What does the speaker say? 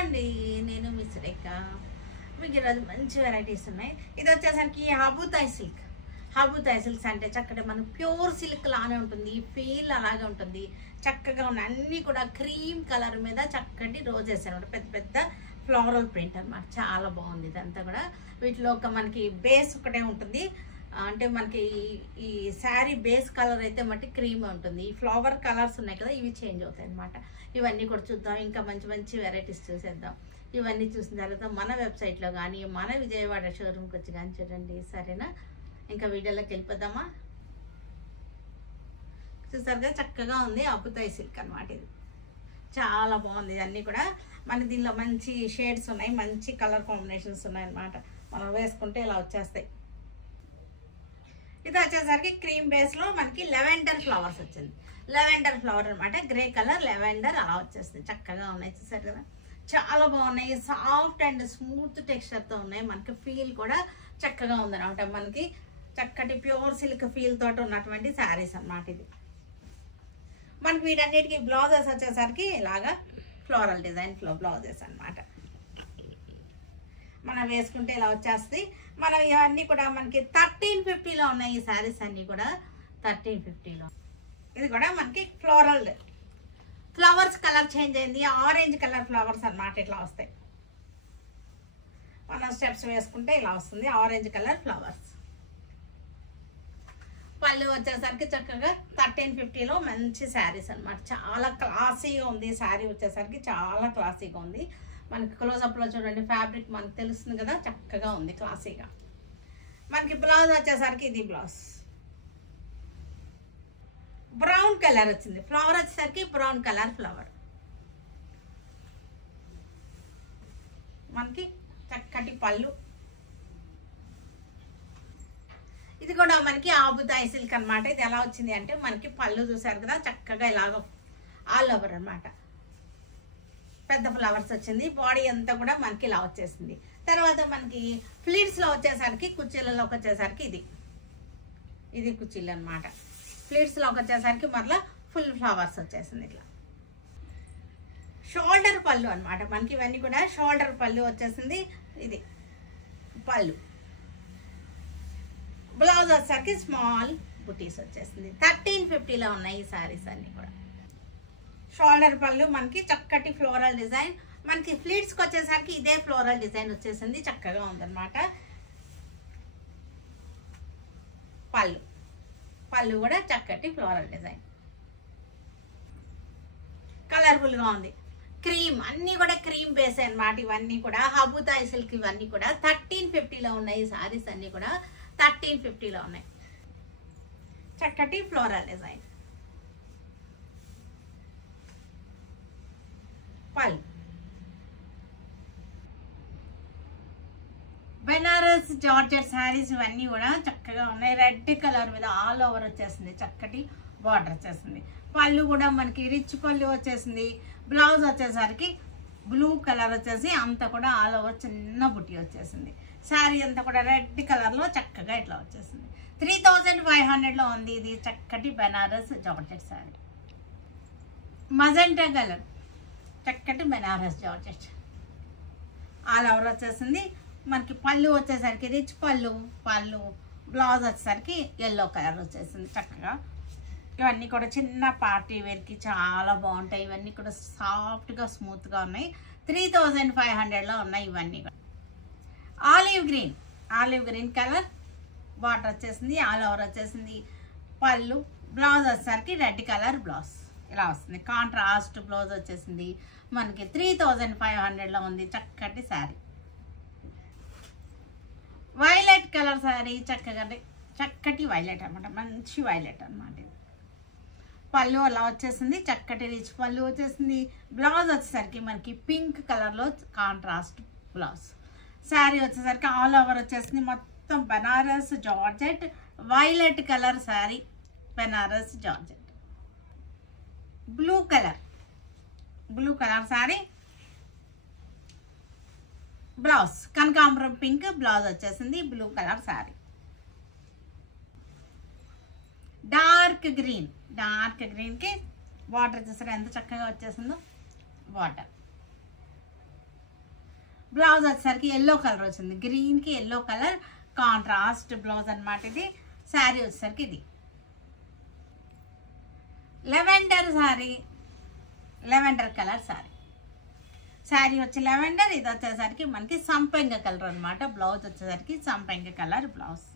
అండి, నేను మిస్ రేఖ. మీకు ఈరోజు మంచి వెరైటీస్ ఉన్నాయి. ఇది వచ్చేసరికి హబూతాయి సిల్క్స్ అంటే చక్కటి మనకు ప్యూర్ సిల్క్ లానే ఉంటుంది, ఫీల్ అలాగే ఉంటుంది. చక్కగా ఉన్న అన్నీ కూడా క్రీమ్ కలర్ మీద చక్కటి రోజెస్ అనమాట, పెద్ద పెద్ద ఫ్లోరల్ ప్రింట్ అనమాట. చాలా బాగుంది ఇదంతా కూడా. వీటిలో ఒక మనకి బేస్ ఒకటే ఉంటుంది, అంటే మనకి ఈ శారీ బేస్ కలర్ అయితే మట్టి క్రీమ్ ఉంటుంది. ఈ ఫ్లవర్ కలర్స్ ఉన్నాయి కదా, ఇవి చేంజ్ అవుతాయి అనమాట. ఇవన్నీ కూడా చూద్దాం, ఇంకా మంచి మంచి వెరైటీస్ చూసేద్దాం. ఇవన్నీ చూసిన తర్వాత మన వెబ్సైట్లో కానీ మన విజయవాడ షోరూమ్కి వచ్చి కానీ చూడండి, సరేనా? ఇంకా వీడియోలోకి వెళ్ళిపోదామా? చూసారుగా చక్కగా ఉంది, హబూతాయి సిల్క్ అనమాట. ఇది చాలా బాగుంది. ఇవన్నీ కూడా మన దీనిలో మంచి షేడ్స్ ఉన్నాయి, మంచి కలర్ కాంబినేషన్స్ ఉన్నాయి అనమాట. మనం వేసుకుంటే ఇలా వచ్చేస్తాయి. ఇది వచ్చేసరికి క్రీమ్ బేస్లో మనకి లెవెండర్ ఫ్లవర్స్ వచ్చింది. లెవెండర్ ఫ్లవర్ అనమాట, గ్రే కలర్ లెవెండర్ అలా వచ్చేస్తుంది. చక్కగా ఉన్నాయి, చూసారు కదా, చాలా బాగున్నాయి. సాఫ్ట్ అండ్ స్మూత్ టెక్స్చర్తో ఉన్నాయి. మనకి ఫీల్ కూడా చక్కగా ఉందన్నమాట. మనకి చక్కటి ప్యూర్ సిల్క్ ఫీల్ తోటి ఉన్నటువంటి శారీస్ అన్నమాట. ఇది మనకి వీటన్నిటికీ బ్లౌజెస్ వచ్చేసరికి ఇలాగా ఫ్లోరల్ డిజైన్లో బ్లౌజెస్ అనమాట. మనం వేసుకుంటే ఇలా వచ్చేస్తాయి. మనం ఇవన్నీ కూడా మనకి 1350లో ఉన్నాయి. ఈ శారీస్ అన్నీ కూడా 1350లో. ఇది కూడా మనకి ఫ్లవర్స్ కలర్ చేంజ్ అయింది, ఆరెంజ్ కలర్ ఫ్లవర్స్ అన్నమాట. ఇట్లా వస్తాయి. మనం స్టెప్స్ వేసుకుంటే ఇలా వస్తుంది, ఆరెంజ్ కలర్ ఫ్లవర్స్. పళ్ళు వచ్చేసరికి చక్కగా 1350లో మంచి శారీస్ అనమాట. చాలా క్లాసీగా ఉంది శారీ వచ్చేసరికి, చాలా క్లాసీగా ఉంది. మనకి క్లోజప్లో చూడండి, ఫ్యాబ్రిక్ మనకు తెలుస్తుంది కదా, చక్కగా ఉంది క్లాసీగా. మనకి బ్లౌజ్ వచ్చేసరికి ఇది బ్లౌజ్ బ్రౌన్ కలర్ వచ్చింది. ఫ్లవర్ వచ్చేసరికి బ్రౌన్ కలర్ ఫ్లవర్. మనకి చక్కటి పళ్ళు. ఇది కూడా మనకి హబూతాయి సిల్క్ అనమాట. ఇది ఎలా వచ్చింది అంటే మనకి పళ్ళు చూసారు కదా, చక్కగా ఇలాగ ఆల్ ఓవర్ అనమాట. పెద్ద ఫ్లవర్స్ వచ్చింది. బాడీ అంతా కూడా మనకి ఇలా వచ్చేసింది. తర్వాత మనకి ఫ్లీట్స్లో వచ్చేసరికి, కుర్చీలలోకి వచ్చేసరికి ఇది కుర్చీలు అనమాట. ఫ్లీట్స్లోకి వచ్చేసరికి మరలా ఫుల్ ఫ్లవర్స్ వచ్చేసింది. ఇట్లా షోల్డర్ పళ్ళు అనమాట. మనకి ఇవన్నీ కూడా షోల్డర్ పళ్ళు వచ్చేసింది. ఇది పళ్ళు. బ్లౌజ్ వచ్చేసరికి స్మాల్ బుటీస్ వచ్చేసింది. 1350లో ఉన్నాయి ఈ శారీస్ అన్నీ కూడా. షోల్డర్ పళ్ళు మనకి చక్కటి ఫ్లోరల్ డిజైన్. మనకి ఫ్లీట్స్కి వచ్చేసరికి ఇదే ఫ్లోరల్ డిజైన్ వచ్చేసింది, చక్కగా ఉందన్నమాట. పళ్ళు కూడా చక్కటి ఫ్లోరల్ డిజైన్, కలర్ఫుల్గా ఉంది. క్రీమ్, అన్నీ కూడా క్రీమ్ బేస్ అన్నమాట. ఇవన్నీ కూడా హబూతాయి సిల్క్. ఇవన్నీ కూడా 1350లో ఉన్నాయి. శారీస్ అన్నీ కూడా 1350లో ఉన్నాయి. చక్కటి ఫ్లోరల్ డిజైన్. పళ్ళు బెనారస్ జార్జెట్ శారీస్ ఇవన్నీ కూడా చక్కగా ఉన్నాయి. రెడ్ కలర్ మీద ఆల్ ఓవర్ వచ్చేసింది, చక్కటి బార్డర్ వచ్చేసింది. పళ్ళు కూడా మనకి రిచ్ పళ్ళు వచ్చేసింది. బ్లౌజ్ వచ్చేసరికి బ్లూ కలర్ వచ్చేసి అంతా కూడా ఆల్ ఓవర్ చిన్న బుట్టి వచ్చేసింది. శారీ అంతా కూడా రెడ్ కలర్లో చక్కగా ఇట్లా వచ్చేసింది. 3500లో ఉంది. ఇది చక్కటి Banaras georgette sari. Magenta colour, చక్కటి బెనారస్ జార్జెట్ ఆల్ ఓవర్ వచ్చేసింది. మనకి పళ్ళు వచ్చేసరికి రిచ్ పళ్ళు. బ్లౌజ్ వచ్చేసరికి ఎల్లో కలర్ వచ్చేసింది చక్కగా. ఇవన్నీ కూడా చిన్న పార్టీ వేర్కి చాలా బాగుంటాయి. ఇవన్నీ కూడా సాఫ్ట్గా స్మూత్గా ఉన్నాయి. 3500లో ఉన్నాయి ఇవన్నీ కూడా. ఆలివ్ గ్రీన్ కలర్ బార్డర్ వచ్చేసింది, ఆల్ ఓవర్ వచ్చేసింది. పళ్ళు, బ్లౌజ్ వచ్చేసరికి రెడ్ కలర్ బ్లౌజ్ ఇలా వస్తుంది. కాంట్రాస్ట్ బ్లౌజ్ వచ్చేసింది. మనకి 3500లో ఉంది. చక్కటి శారీ. వైలెట్ కలర్ శారీ, చక్కటి వైలెట్ అనమాట, మంచి వైలెట్ అనమాట. పళ్ళు అలా వచ్చేసింది, చక్కటి రిచ్ పళ్ళు వచ్చేసింది. బ్లౌజ్ వచ్చేసరికి మనకి పింక్ కలర్లో కాంట్రాస్ట్ బ్లౌజ్. శారీ వచ్చేసరికి ఆల్ ఓవర్ వచ్చేసింది. మొత్తం Banaras georgette violet colour sari, Banaras georgette. Blue colour sari, blouse కనకాంబరం పింక్ బ్లౌజ్ వచ్చేసింది. Blue colour sari. డార్క్ గ్రీన్కి వాటర్ చూసారా ఎంత చక్కగా వచ్చేసిందో వాటర్. బ్లౌజ్ వచ్చేసరికి ఎల్లో కలర్ వచ్చింది, గ్రీన్కి ఎల్లో కలర్ కాంట్రాస్ట్ బ్లౌజ్ అనమాట ఇది. శారీ వచ్చేసరికి ఇది lavender sari, lavender colour sari. Sari వచ్చి లెవెండర్, ఇది వచ్చేసరికి మనకి సంపెంగ కలర్ అనమాట. బ్లౌజ్ వచ్చేసరికి సంపెంగ కలర్ బ్లౌజ్.